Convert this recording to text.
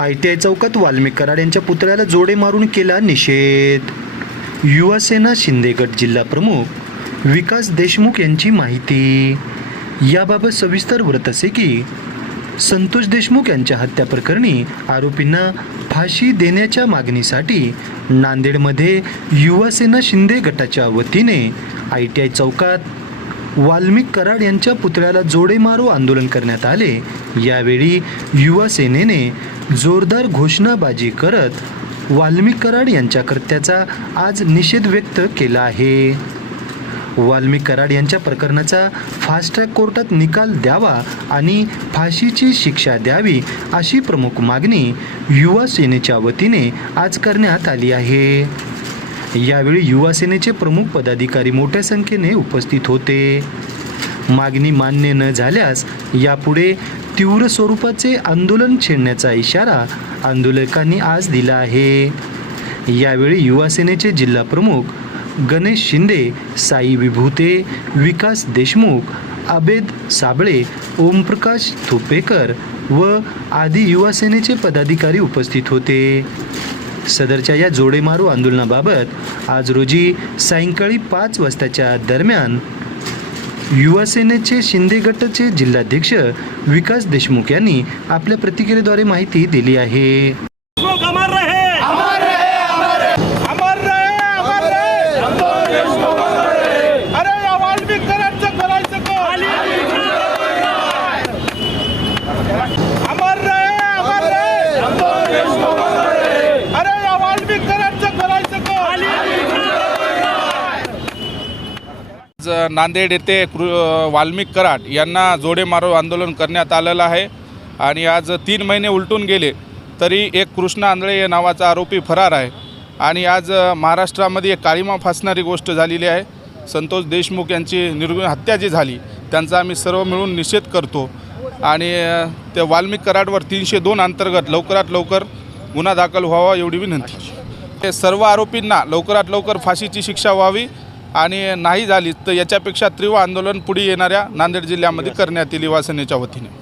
I T I चौकात वाल्मिक कराड यांच्या पुतळ्याला जोडे मारून केला निषेध. युवासेना शिंदेगड जिल्हा प्रमुख विकास देशमुख यांची माहिती. याबाबत सविस्तर व्रत असे की संतोष देशमुख यांच्या हत्या प्रकरणी आरोपींना फाशी देण्याच्या मागणीसाठी नांदेडमध्ये युवासेना शिंदे गटाच्या वतीने आय टी आय चौकात वाल्मिक कराड यांच्या पुतळ्याला जोडे मारो आंदोलन करण्यात आले. यावेळी युवा सेनेने जोरदार घोषणाबाजी करत वाल्मिक कराड यांच्या कृत्याचा आज निषेध व्यक्त केला आहे. वाल्मिक कराड यांच्या प्रकरणाचा फास्ट ट्रॅक कोर्टात निकाल द्यावा आणि फाशीची शिक्षा द्यावी अशी प्रमुख मागणी युवा सेनेच्या वतीने आज करण्यात आली आहे. यावेळी युवासेनेचे प्रमुख पदाधिकारी मोठ्या संख्येने उपस्थित होते. मागणी मान्य न झाल्यास यापुढे तीव्र स्वरूपाचे आंदोलन छेडण्याचा इशारा आंदोलकांनी आज दिला आहे. यावेळी युवासेनेचे जिल्हाप्रमुख जिल्हा प्रमुख गणेश शिंदे साई विभूते विकास देशमुख आबेद साबळे ओमप्रकाश थोपेकर व आदी युवासेनेचे पदाधिकारी उपस्थित होते. सदरच्या या जोडेमारू आंदोलनाबाबत आज रोजी सायंकाळी पाच वाजताच्या दरम्यान युवासेनेचे शिंदे गटचे जिल्हाध्यक्ष विकास देशमुख यांनी आपल्या प्रतिक्रियेद्वारे माहिती दिली आहे. आज नांदेड येथे कृ वाल्मिक कराड यांना जोडे मारो आंदोलन करण्यात आलेलं आहे. आणि आज तीन महिने उलटून गेले तरी एक कृष्ण आंधळे या नावाचा आरोपी फरार आहे. आणि आज महाराष्ट्रामध्ये एक काळीमा फासणारी गोष्ट झालेली आहे. संतोष देशमुख यांची निर्गुण हत्या जी झाली त्यांचा आम्ही सर्व मिळून निषेध करतो. आणि त्या वाल्मिक कराडवर तीनशे दोन अंतर्गत लवकरात लवकर गुन्हा दाखल व्हावा एवढी विनंती. सर्व आरोपींना लवकरात लवकर फाशीची शिक्षा व्हावी. आणि नाही झाली तर याच्यापेक्षा तीव्र आंदोलन पुढे येणाऱ्या नांदेड जिल्ह्यामध्ये करण्यात येईल युवासेनेच्या वतीने.